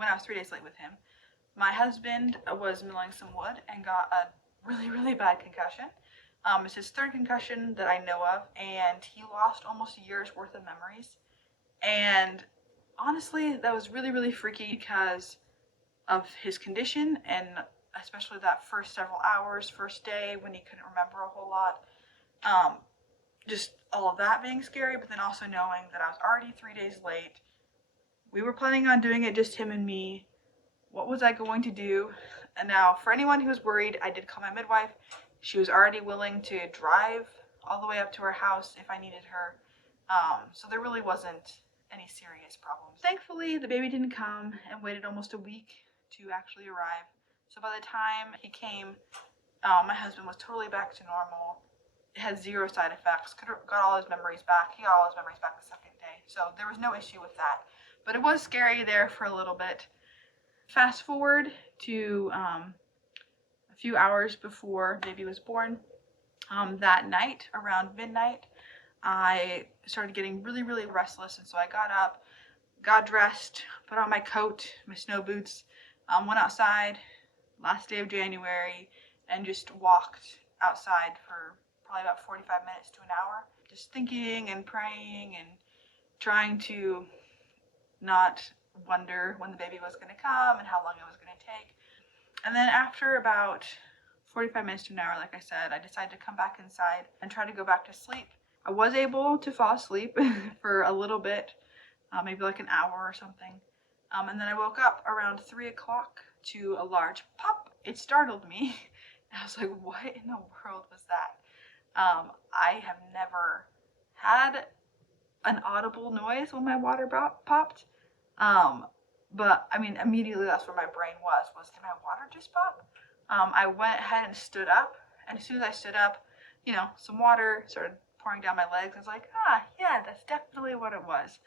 when I was 3 days late with him. My husband was milling some wood and got a really bad concussion. It's his third concussion that I know of, and he lost almost a year's worth of memories. And honestly, that was really freaky because of his condition, and especially that first several hours, first day when he couldn't remember a whole lot. Just all of that being scary, but then also knowing that I was already 3 days late. We were planning on doing it just him and me. What was I going to do? And now, for anyone who's worried, I did call my midwife. She was already willing to drive all the way up to our house if I needed her. So there really wasn't any serious problems. Thankfully, the baby didn't come and waited almost a week to actually arrive. So by the time he came, my husband was totally back to normal. It had zero side effects. Got all his memories back. He got all his memories back the second day. So there was no issue with that. But it was scary there for a little bit. Fast forward to a few hours before baby was born. That night, around midnight, I started getting really restless, and so I got up, got dressed, put on my coat, my snow boots, went outside last day of January, and just walked outside for probably about 45 minutes to an hour, just thinking and praying and trying to not wonder when the baby was going to come and how long it was going to take. And then after about 45 minutes to an hour, like I said, I decided to come back inside and try to go back to sleep. I was able to fall asleep for a little bit, maybe like an hour or something. And then I woke up around 3 o'clock to a large pop. It startled me. I was like, what in the world was that? I have never had an audible noise when my water popped. But I mean, immediately that's where my brain was did my water just pop? I went ahead and stood up, and as soon as I stood up, some water started pouring down my legs. I was like, yeah, that's definitely what it was.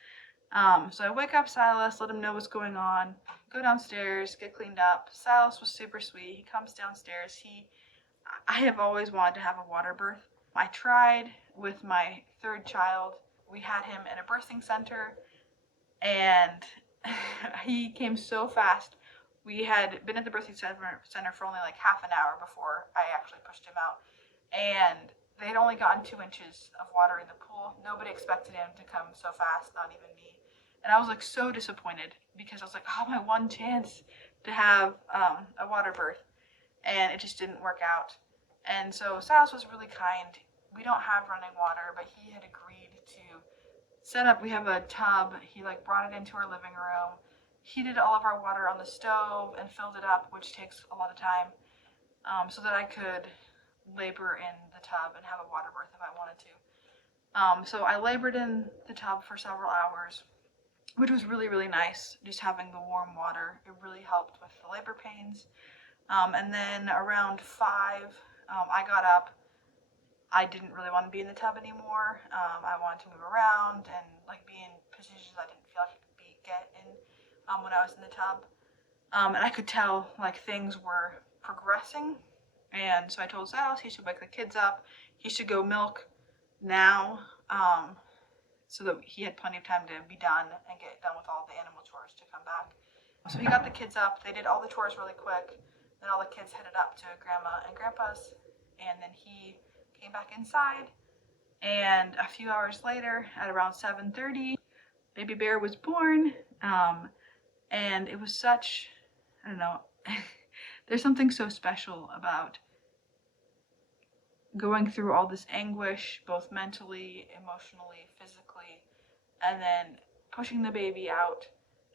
So I wake up Silas, let him know what's going on, go downstairs, get cleaned up. Silas was super sweet. He comes downstairs. I have always wanted to have a water birth. I tried with my third child. We had him in a birthing center, and he came so fast. We had been at the birthing center for only like half an hour before I actually pushed him out, and they'd only gotten 2 inches of water in the pool. Nobody expected him to come so fast, not even me. And I was like so disappointed because I was like, my one chance to have a water birth, and it just didn't work out. And so Silas was really kind. We don't have running water, but he had agreed to set up. We have a tub. He brought it into our living room, heated all of our water on the stove and filled it up, which takes a lot of time, so that I could labor in the tub and have a water birth if I wanted to. So I labored in the tub for several hours, which was really nice, just having the warm water. It really helped with the labor pains. And then around 5, I got up. I didn't really want to be in the tub anymore. I wanted to move around and be in positions I didn't feel like I could get in when I was in the tub. And I could tell things were progressing. And so I told Silas he should wake the kids up. He should go milk now, so that he had plenty of time to be done and get done with all the animal chores to come back. So he got the kids up. They did all the chores really quick. Then all the kids headed up to Grandma and Grandpa's, and then he came back inside. And a few hours later, at around 7:30, baby bear was born. And it was such, I don't know, there's something so special about going through all this anguish, both mentally, emotionally, physically, and then pushing the baby out,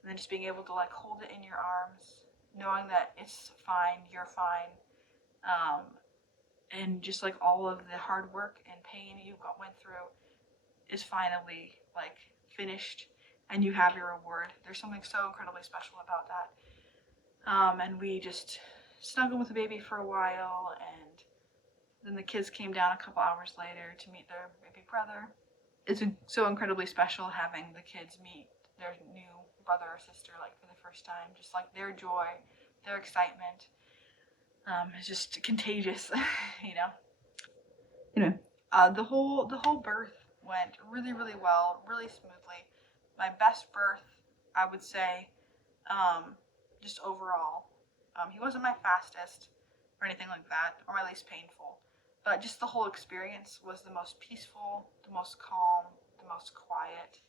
and then just being able to hold it in your arms, knowing that it's fine, you're fine, and just all of the hard work and pain you went through is finally finished, and you have your reward. There's something so incredibly special about that. And we just snuggled with the baby for a while, and then the kids came down a couple hours later to meet their baby brother. It's so incredibly special having the kids meet their new brother or sister for the first time. Just their joy, their excitement. It's just contagious, the whole birth went really well, really smoothly. My best birth, I would say, just overall. He wasn't my fastest or anything like that, or my least painful, but just the whole experience was the most peaceful, the most calm, the most quiet.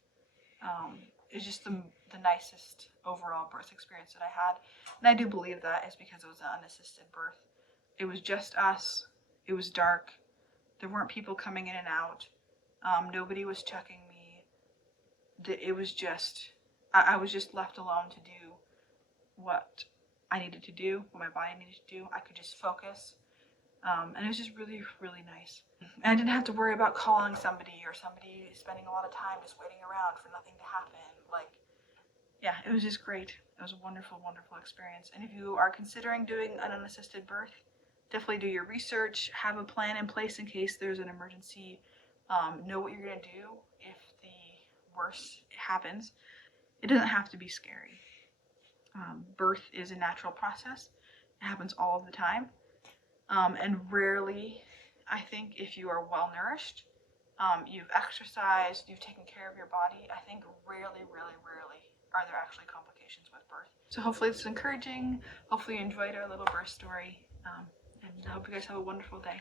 It was just the nicest overall birth experience that I had. And I do believe that is because it was an unassisted birth. It was just us. It was dark. There weren't people coming in and out. Nobody was checking me. It was just, I was just left alone to do what I needed to do, what my body needed to do. I could just focus. And it was just really, really nice. And I didn't have to worry about calling somebody or somebody spending a lot of time just waiting around for nothing to happen. Like, yeah, it was just great. It was a wonderful, wonderful experience. And if you are considering doing an unassisted birth, definitely do your research, have a plan in place in case there's an emergency, know what you're going to do if the worst happens. It doesn't have to be scary. Birth is a natural process. It happens all of the time. And rarely, I think, if you are well nourished, you've exercised, you've taken care of your body, I think rarely, rarely, rarely are there actually complications with birth. So hopefully this is encouraging. Hopefully you enjoyed our little birth story. And I hope you guys have a wonderful day.